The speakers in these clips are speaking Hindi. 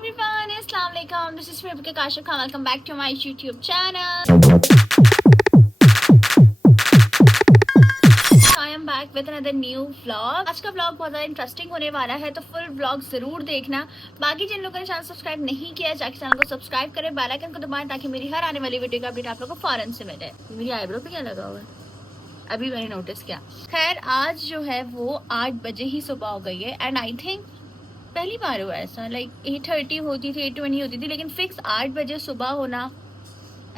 everyone, Assalamu alaikum. This is Ribka Kashif Khan. Welcome back to my YouTube channel. I am back with another new vlog. आज का vlog बहुत ज़्यादा इंटरेस्टिंग होने वाला है, तो फुल vlog जरूर देखना। बाकी जिन लोगों ने चैनल सब्सक्राइब नहीं किया, जाके चैनल को सब्सक्राइब करें, बेल आइकन को दबाएं ताकि मेरी हर आने वाली वीडियो का अपडेट आप लोगों को फौरन से मिले। मेरी आईब्रो पे क्या लगा हुआ है अभी मैंने नोटिस किया। खैर आज जो है वो 8 बजे ही सुबह हो गई है एंड आई थिंक पहली बार हुआ ऐसा, लाइक 8:30 होती थी, 8:20 होती थी, लेकिन फिक्स 8 बजे सुबह होना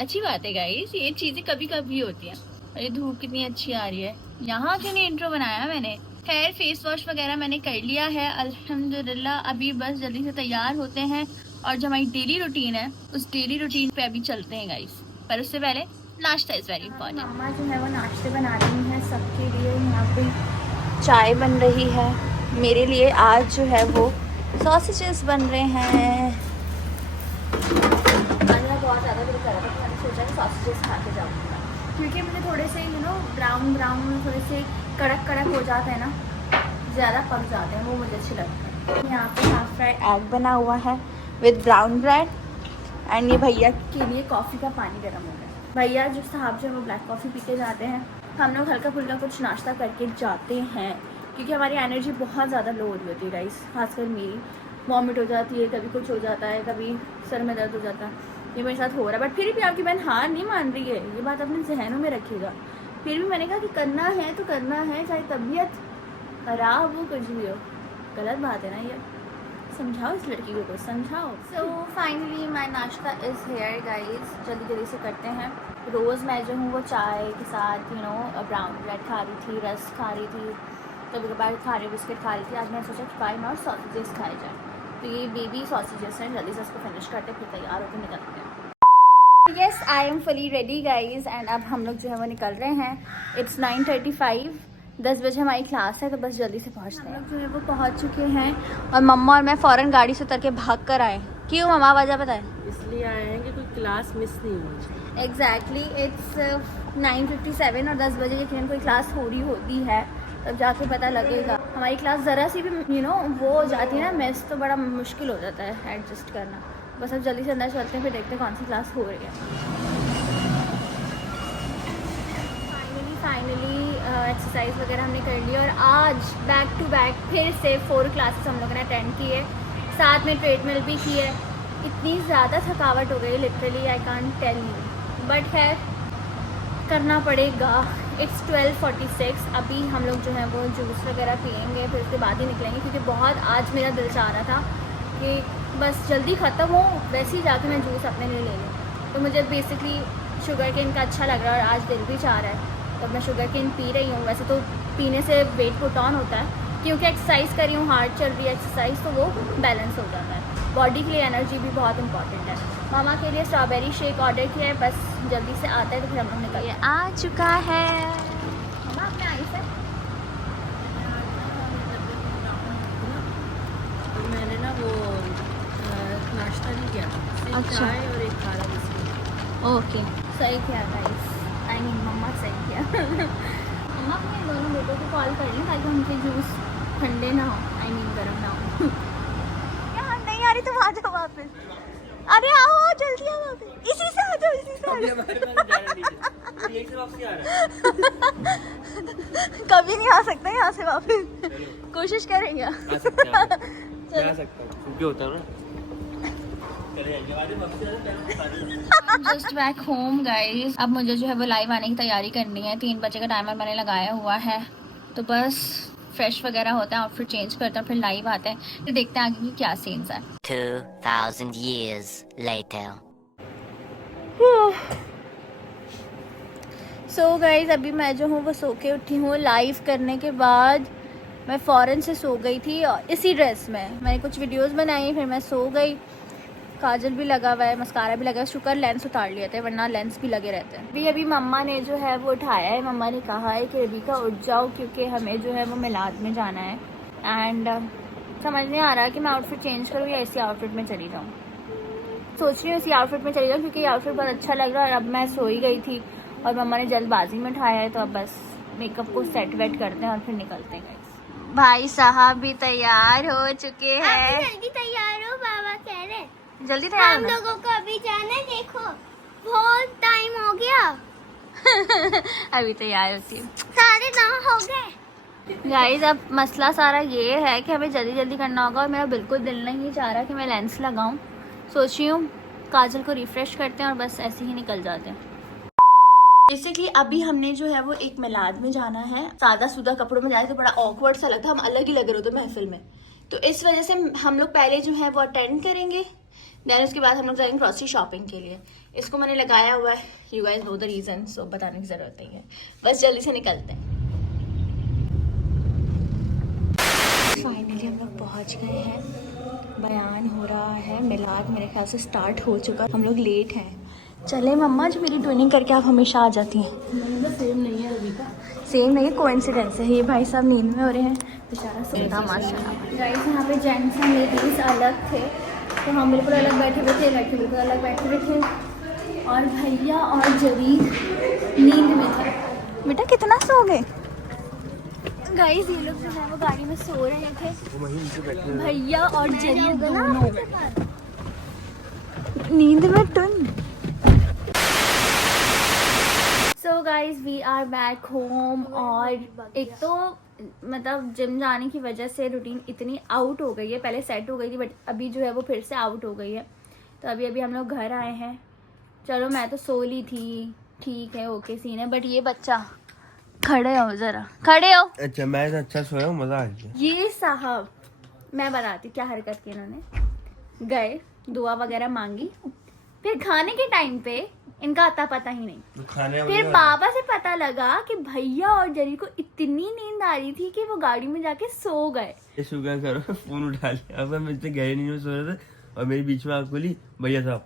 अच्छी बात है गाइस। ये चीज़ें कभी कभी होती हैं। और ये धूप कितनी अच्छी आ रही है। यहाँ क्यों नहीं इंट्रो बनाया मैंने। खैर फेस वॉश वगैरह मैंने कर लिया है अल्हम्दुलिल्लाह। अभी बस जल्दी से तैयार होते हैं और जो हमारी डेली रूटीन है उस डेली रूटीन पे अभी चलते हैं गाइस। पर उससे पहले नाश्ता इज़ वेरी इंपॉर्टेंट। मामा जो है वो नाश्ते बना रही हैं सबके लिए। यहाँ पे चाय बन रही है, मेरे लिए आज जो है वो सॉसेजेस बन रहे हैं। खाना बहुत ज़्यादा दिल कर रहा था, तो मैंने सोचा कि सॉसेजेस खा के जाऊँगा, क्योंकि मुझे थोड़े से ब्राउन ब्राउन थोड़े से कड़क कड़क हो जाते हैं ना, ज़्यादा पक जाते हैं, वो मुझे अच्छे लगते हैं। यहाँ पे हाफ फ्राई एग बना हुआ है विद ब्राउन ब्रेड एंड ये भैया के लिए कॉफ़ी का पानी गर्म हो गया। भैया जो साहब जो है वो ब्लैक कॉफ़ी पी के जाते हैं, हम लोग हल्का फुल्का कुछ नाश्ता करके जाते हैं, क्योंकि हमारी एनर्जी बहुत ज़्यादा लो हो रही होती है गाइस। खासकर मेरी वॉमिट हो जाती है, कभी कुछ हो जाता है, कभी सर में दर्द हो जाता है, ये मेरे साथ हो रहा है। बट फिर भी आपकी बहन हार नहीं मान रही है, ये बात अपने जहनों में रखिएगा। फिर भी मैंने कहा कि करना है तो करना है, चाहे तबीयत खराब हो, कुछ भी हो। गलत बात है ना ये, समझाओ इस लड़की को, कुछ समझाओ। सो फाइनली माय नाश्ता इज़ हेयर गाइस। जल्दी जल्दी से करते हैं। रोज़ मैं जो हूँ वो चाय के साथ ब्राउन ब्रेड खा रही थी, रस्क खा रही थी, कभी कभार खा रही बिस्किट खा रही थी। आज मैंने सोचा कि वाई नॉट सॉसेजेस खाए जाए, तो ये बेबी सॉसेजेस हैं। जल्दी से इसको फिनिश करते फिर तैयार होकर निकलते हैं। Yes I am fully ready guys and अब हम लोग जो है वो निकल रहे हैं। इट्स 9:35, 10 बजे हमारी क्लास है, तो बस जल्दी से पहुंचते हैं। हम लोग जो है वो पहुंच चुके हैं और मम्मा और मैं फ़ौरन गाड़ी से उतर के भाग कर आए। क्यों मम्मा, वजह बताएं? इसलिए आए हैं कि कोई क्लास मिस नहीं हुई। एग्जैक्टली इट्स 9:57 और 10 बजे यकीनन कोई क्लास हो रही होती है, तब जाके पता लगेगा। हमारी क्लास ज़रा सी भी वो हो जाती है ना मिस, तो बड़ा मुश्किल हो जाता है एडजस्ट करना। बस अब जल्दी से अंदर चलते हैं, फिर देखते हैं कौन सी क्लास हो रही है। फाइनली एक्सरसाइज वगैरह हमने कर ली और आज बैक टू बैक फिर से 4 क्लासेस हम लोगों ने अटेंड की है, साथ में ट्रेडमिल भी की है। इतनी ज़्यादा थकावट हो गई literally, I can't tell you, but खैर करना पड़ेगा। इट्स 12:46। अभी हम लोग जो है वो जूस वगैरह पियेंगे, फिर उसके बाद ही निकलेंगे, क्योंकि बहुत आज मेरा दिल चाह रहा था कि बस जल्दी ख़त्म हो, वैसे ही जाके मैं जूस अपने लिए ले लूँ। तो मुझे बेसिकली शुगर केन का अच्छा लग रहा है और आज दिल भी चाह रहा है, तो मैं शुगर केन पी रही हूँ। वैसे तो पीने से वेट पुट ऑन होता है, क्योंकि एक्सरसाइज कर रही हूँ, हार्ड चल रही है एक्सरसाइज, तो वो बैलेंस हो जाता है। बॉडी के लिए एनर्जी भी बहुत इंपॉर्टेंट है। मामा के लिए स्ट्रॉबेरी शेक ऑर्डर किया है, बस जल्दी से आता है तो फिर हम लोग निकल गए। आ चुका है मामा अपने आई से। मैंने ना वो नाश्ता नहीं किया, सिर्फ अच्छा। चाय और एक खारा बिस्किट। ओके सही किया गाइस, आई मीन मम्मा सही किया। मम्मा अपने दोनों बेटों को कॉल कर लें ताकि उनके जूस ठंडे ना हो, आई मीन गर्म ना हो। यार नहीं आ रही तुम आ जाओ वापस। अरे आओ जल्दी आओ वापस, इसी से आ जाओ, इसी से आ जाओ। कभी नहीं आ सकते यहाँ से वापस, कोशिश करेंगे। Just back home guys. अब मुझे जो है वो लाइव आने की तैयारी करनी है। 3 बजे का टाइमर मैंने लगाया हुआ है, तो बस फ्रेश वगैरह होता है, आउटफिट चेंज करता है, फिर लाइव आते हैं, फिर देखते हैं आगे की क्या सीन्स है। 2000 years later. सो गाइज अभी मैं जो हूँ वो सो के उठी हूँ। लाइव करने के बाद मैं फ़ौरन से सो गई थी और इसी ड्रेस में मैंने कुछ वीडियोस बनाई, फिर मैं सो गई। काजल भी लगा हुआ है, मस्कारा भी लगा है, शुक्र लेंस उतार लिए थे, वरना लेंस भी लगे रहते हैं। अभी मम्मा ने जो है वो उठाया है। मम्मा ने कहा है कि रबीका उठ जाओ, क्योंकि हमें जो है वो मिलाद में जाना है। एंड समझ नहीं आ रहा कि मैं आउटफिट चेंज करूँ या इसी आउटफिट में चली जाऊँ। सोच रही हूँ इसी आउटफिट में चली जाऊँ, क्योंकि ये आउटफिट बहुत अच्छा लग रहा है। और अब मैं सोई गई थी और मम्मा ने जल्दबाजी में उठाया है, तो अब बस मेकअप को सेट वेट करते हैं और फिर निकलते हैं। भाई साहब भी तैयार हो चुके हैं। जल्दी तैयार हो, बाबा कह रहे हैं। जल्दी तैयार हम होना। लोगों को अभी जाना है, देखो बहुत टाइम हो गया, अभी तैयार होती है 9:30 हो गए। गाइस। अब मसला सारा ये है कि हमें जल्दी जल्दी करना होगा और मेरा बिल्कुल दिल नहीं चाह रहा कि मैं लेंस लगाऊं। सोच रही हूँ काजल को रिफ्रेश करते हैं और बस ऐसे ही निकल जाते हैं। बेसिकली अभी हमने जो है वो एक मिलाद में जाना है। सादा सूदा कपड़ों में जाए तो बड़ा ऑकवर्ड सा लगता है, हम अलग ही लग रहे होते महफिल में, तो इस वजह से हम लोग पहले जो है वो अटेंड करेंगे, देन उसके बाद हम लोग जाएंगे ग्रॉसरी शॉपिंग के लिए। इसको मैंने लगाया हुआ है, you guys know the reason, so बताने की जरूरत नहीं है, बस जल्दी से निकलते हैं। फाइनली हम लोग पहुंच गए हैं, बयान हो रहा है, मिलाद मेरे ख्याल से स्टार्ट हो चुका, हम लोग लेट हैं। चले मम्मा, जो मेरी ट्विनिंग करके आप हमेशा आ जाती हैं। सेम नहीं है अभी का। सेम नहीं है, कोइंसिडेंस है। ये भाई साहब नींद में हो रहे हैं, बेचारा सोता माशाल्लाह। गाइस यहाँ पे जेंट्स एंड लेडीज अलग थे, तो हम बिल्कुल अलग बैठे हुए थे, लड़के बिल्कुल अलग बैठे हुए थे, और भैया और जरी नींद में थे। बेटा कितना सो गए? गाइस ये लोग जो है वो गाड़ी में सो रहे थे, भैया और जरी दोनों नींद में टुन। So guys we are back home, और एक तो मतलब जिम जाने की वजह से रूटीन इतनी आउट हो गई है, पहले सेट हो गई थी बट अभी जो है वो फिर से आउट हो गई है। तो अभी हम लोग घर आए हैं। चलो मैं तो सो ली थी, ठीक है, ओके सीन है, बट ये बच्चा खड़े हो, जरा खड़े हो। अच्छा मैं तो अच्छा सोया हूँ, मजा आ गया। ये साहब मैं बताती क्या हरकत की इन्होंने। गए दुआ वगैरह मांगी, फिर खाने के टाइम पे इनका अता पता ही नहीं। तो खाने फिर बाबा से पता लगा कि भैया और जरी को इतनी नींद आ रही थी कि वो गाड़ी में जाके सो गए। ये शुक्र करो फोन उठा लिया, अब मैं गए नहीं सो रहे थे और मेरी बीच में आँख खुली, भैया साहब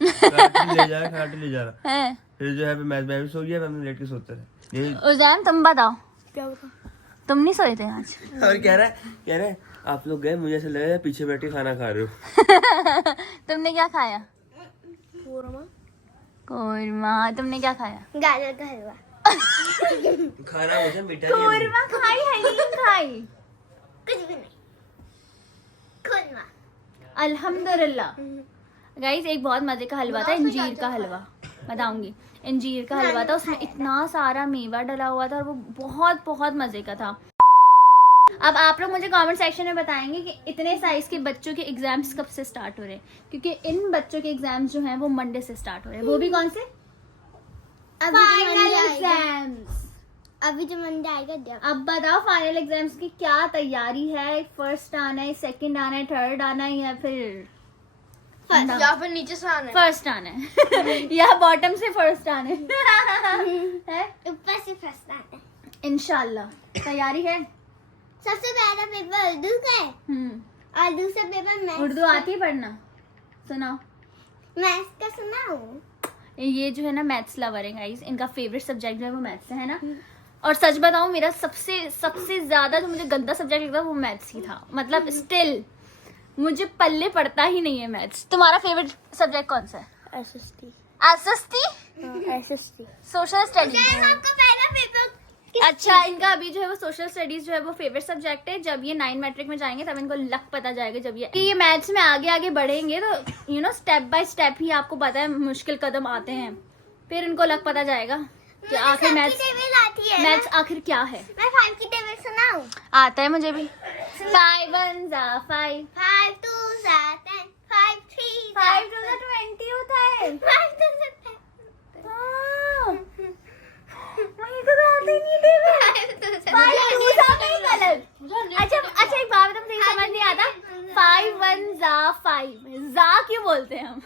खाट ले जा रहा हैं? फिर जो है मैं भी सो गया, मैं लेट के सोते रहे। उज़ैन तुम बताओ, क्या बताओ? तुम नहीं सोए थे आज? और कह रहा है आप लोग गए, मुझे ऐसा लगा पीछे बैठ के खाना खा रहे हो। तुमने क्या खाया? कोरमा। तुमने क्या खाया? गाजर का हलवा। खाना मुझे मीठा कोरमा खाई, हलीम खाई। कुछ भी नहीं, खुरमा। अल्हम्दुलिल्लाह। गाइस एक बहुत मजे का हलवा था, इंजीर का हलवा बताऊंगी। इंजीर का हलवा था, उसमें इतना सारा मेवा डला हुआ था और वो बहुत बहुत मजे का था। अब आप लोग मुझे कमेंट सेक्शन में बताएंगे कि इतने साइज के बच्चों के एग्जाम्स कब से स्टार्ट हो रहे हैं, क्योंकि इन बच्चों के एग्जाम्स जो हैं वो मंडे से स्टार्ट हो रहे हैं। वो भी कौन से? Final exams. अभी जो मंडे आएगा जब। अब बताओ फाइनल एग्जाम्स की क्या तैयारी है? फर्स्ट आना है, सेकंड आना है, थर्ड आना है, या फिर या फिर नीचे से आना फर्स्ट आना है या बॉटम से फर्स्ट आना है? ऊपर से फर्स्ट आना है। इंशाल्लाह तैयारी है। सबसे पहला पेपर उर्दू का है और दूसरा पेपर मैथ्स। उर्दू आती है पढ़ना? सुनाओ। मैथ्स का सुनाऊं? ये जो है ना मैथ्स लवर है गाइस, इनका फेवरेट सब्जेक्ट जो है वो मैथ्स है ना। और सच बताऊं मेरा सबसे ज्यादा जो मुझे गंदा सब्जेक्ट लगता है वो मैथ्स ही था। मतलब स्टिल मुझे पल्ले पड़ता ही नहीं है मैथ्स। तुम्हारा फेवरेट सब्जेक्ट कौन सा है? एसएसटी। SST social studies. आपका पहला पेपर अच्छा, इनका अभी जो है वो सोशल स्टडीज जो है वो फेवरेट सब्जेक्ट है। जब ये 9 मैट्रिक में जाएंगे तब इनको लक पता जाएगा, जब ये मैथ्स में आगे आगे बढ़ेंगे तो you know step by step ही आपको पता है मुश्किल कदम आते हैं, फिर इनको लक पता जाएगा कि आखिर मैथ्स आखिर क्या है। मैं 5 की टेबल सुनाऊं? आता है मुझे भी। 5 1 5 5 2 10 5 3 5 2 20 होता है। 5 2 हाँ, मुझे तो आते नहीं टेबल। 5 2 गलत। अच्छा एक बात तुम सही समझ नहीं आता। 5 1 5 जा क्यों बोलते हैं हम?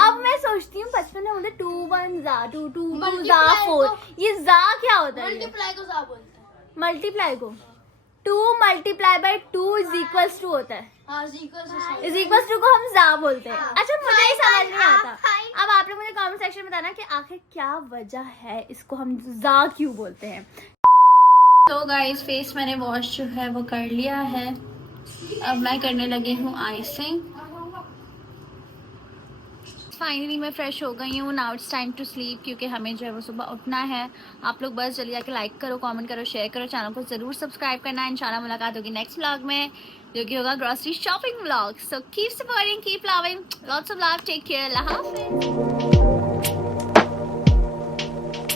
अब मैं सोचती हूँ बचपन में बोलते 2 1 2 2 2 4। ये जा क्या होता है? मल्टीप्लाई को जा बोलते हैं। मल्टीप्लाई को 2 multiply by 2 is equals to होता है। इज इक्वल्स टू को हम जा बोलते हैं। अच्छा मुझे ही समझ नहीं आता। अब आप लोग मुझे कमेंट सेक्शन में बताना कि आखिर क्या वजह है इसको हम जा क्यों बोलते हैं। तो गाइस फेस मैंने वॉश जो है वो कर लिया है, अब मैं करने लगी हूँ आइसिंग। फाइनली मैं फ्रेश हो गई हूँ। Now it's time to sleep, क्योंकि हमें जो है वो सुबह उठना है। आप लोग बस जल्दी जाके लाइक करो, कमेंट करो, शेयर करो, चैनल को ज़रूर सब्सक्राइब करना है। इंशाल्लाह मुलाकात होगी नेक्स्ट व्लॉग में। जो कि होगा grocery shopping vlog. So keep supporting, keep loving, lots of love, take care, अल्लाह हाफिज.